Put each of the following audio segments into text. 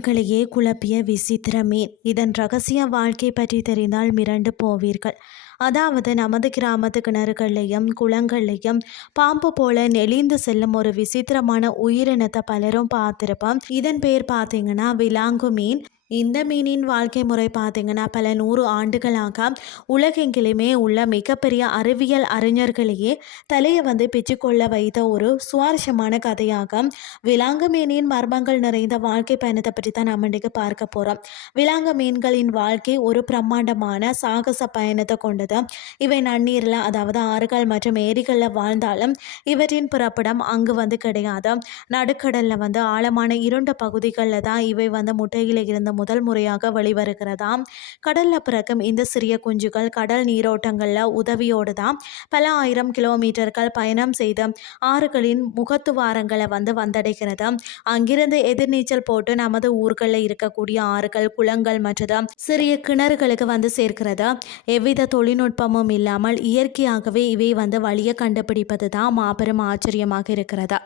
மனிதர்களையே குழப்பிய விசித்திர மீன். இதன் ரகசிய வாழ்க்கை பற்றி தெரிந்தால் மிரண்டு போவீர்கள். அதாவது நமது கிராமத்து கிணறுகள்லையும் குளங்கள்லையும் பாம்பு போல நெளிந்து செல்லும் ஒரு விசித்திரமான உயிரினத்தை பலரும் பார்த்திருப்போம். இதன் பேர் பார்த்தீங்கன்னா விலாங்கு மீன். இந்த மீனின் வாழ்க்கை முறை பார்த்தீங்கன்னா பல 100 ஆண்டுகளாக உலகெங்கிலுமே உள்ள மிகப்பெரிய அறிவியல் அறிஞர்களையே தலையை பிச்சுக்கொள்ள வைத்த ஒரு சுவாரஸ்யமான கதையாக விலாங்கு மீனின் மர்மங்கள் நிறைந்த வாழ்க்கை பயணத்தை பற்றி தான் நம்ம இன்றைக்கு பார்க்க போகிறோம். விலாங்கு மீன்களின் வாழ்க்கை ஒரு பிரம்மாண்டமான சாகச பயணத்தை கொண்டது. இவை நன்னீரில், அதாவது ஆறுகள் மற்றும் ஏரிகளில் வாழ்ந்தாலும் இவற்றின் பிறப்பிடம் அங்கு கிடையாது. நடுக்கடலில் ஆழமான இருண்ட பகுதிகளில் தான் இவை முட்டையில் இருந்த முதல் முறையாக வெளிவருகிறதாம். கடல்ல பிறக்கும் இந்த சிறிய குஞ்சுகள் கடல் நீரோட்டங்கள்ல உதவியோடு தான் பல ஆயிரம் கிலோமீட்டர்கள் பயணம் செய்து ஆறுகளின் முகத்துவாரங்களை வந்தடைகிறது. அங்கிருந்து எதிர்நீச்சல் போட்டு நமது ஊர்களில் இருக்கக்கூடிய ஆறுகள், குளங்கள் மற்றும் சிறிய கிணறுகளுக்கு சேர்க்கிறது. எவ்வித தொழில்நுட்பமும் இல்லாமல் இயற்கையாகவே இவை வழியை கண்டுபிடிப்பது தான் மாபெரும் ஆச்சரியமாக இருக்கிறது.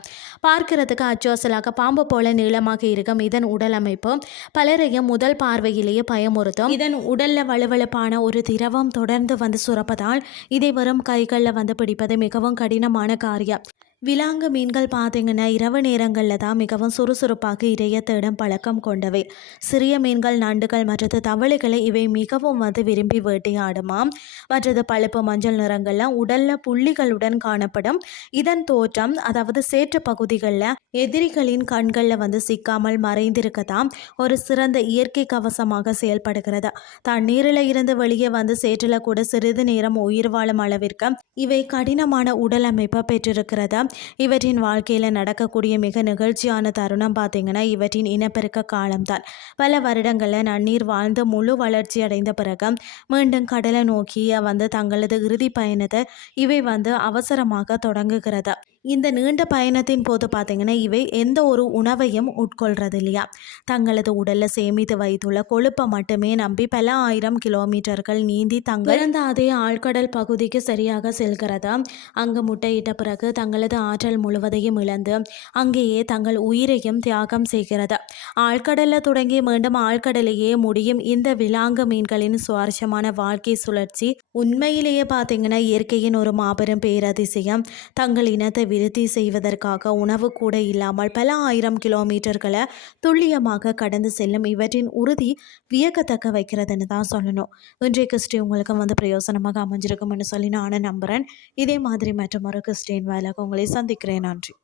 பார்க்கிறதுக்கு அச்சுவசலாக பாம்பு போல நீளமாக இருக்கும் இதன் உடல் அமைப்பு பலரையும் முதல் பார்வையிலேயே பயமுறுத்தும். இதன் உடல்ல வலுவழுப்பான ஒரு திரவம் தொடர்ந்து சுரப்பதால் இதை வரும் கைகளில் பிடிப்பது மிகவும் கடினமான காரியம். விலாங்கு மீன்கள் பார்த்தீங்கன்னா இரவு நேரங்களில் தான் மிகவும் சுறுசுறுப்பாக இரைய தேடும் பழக்கம் கொண்டவை. சிறிய மீன்கள், நண்டுகள் மற்றது தவளைகளை இவை மிகவும் விரும்பி வேட்டையாடுமாம். மற்றது பழுப்பு மஞ்சள் நிறங்களில் உடல்ல புள்ளிகளுடன் காணப்படும். இதன் தோற்றம், அதாவது சேற்று பகுதிகளில் எதிரிகளின் கண்களில் சிக்காமல் மறைந்திருக்கதான் ஒரு சிறந்த இயற்கை கவசமாக செயல்படுகிறது. தண்ணீரில் இருந்து வெளியே சேற்றில் கூட சிறிது நேரம் உயிர் வாழும் அளவிற்கு இவை கடினமான உடல் அமைப்பை பெற்றிருக்கிறது. இவற்றின் வாழ்க்கையில் நடக்கக்கூடிய மிக நிகழ்ச்சியான தருணம் பார்த்தீங்கன்னா இவற்றின் இனப்பெருக்க காலம்தான். பல வருடங்களில் நன்னீர் வாழ்ந்து முழு வளர்ச்சி அடைந்த பிறகு மீண்டும் கடலை நோக்கி தங்களது இறுதி பயணத்தை இவை அவசரமாக தொடங்குகிறது. இந்த நீண்ட பயணத்தின் போது பார்த்தீங்கன்னா இவை எந்த ஒரு உணவையும் உட்கொள்றது இல்லையா. தங்களது உடலில் சேமித்து வைத்துள்ள கொழுப்பை மட்டுமே நம்பி பல ஆயிரம் கிலோமீட்டர்கள் நீந்தி தங்கிருந்த அதே ஆழ்கடல் பகுதிக்கு சரியாக செல்கிறது. அங்கு முட்டையிட்ட பிறகு தங்களது ஆற்றல் முழுவதையும் இழந்து அங்கேயே தங்கள் உயிரையும் தியாகம் செய்கிறது. ஆழ்கடலில் தொடங்கி மீண்டும் ஆழ்கடலையே முடியும் இந்த விலாங்கு மீன்களின் சுவாரஸ்யமான வாழ்க்கை சுழற்சி உண்மையிலேயே பார்த்தீங்கன்னா இயற்கையின் ஒரு மாபெரும் பேரதிசயம். தங்கள் இனத்தை விருத்தி செய்வதற்காக உணவு கூட இல்லாமல் பல ஆயிரம் கிலோமீட்டர்களை துல்லியமாக கடந்து செல்லும் இவற்றின் உறுதி வியக்கத்தக்க வைக்கிறதுன்னு தான் சொல்லணும். இன்றைய கிறிஸ்டி உங்களுக்கு பிரயோசனமாக அமைஞ்சிருக்கும்னு சொல்லி நான் நம்புகிறேன். இதே மாதிரி மற்றொரு கிறிஸ்டின் வேலைக்கு உங்களை சந்திக்கிறேன். நன்றி.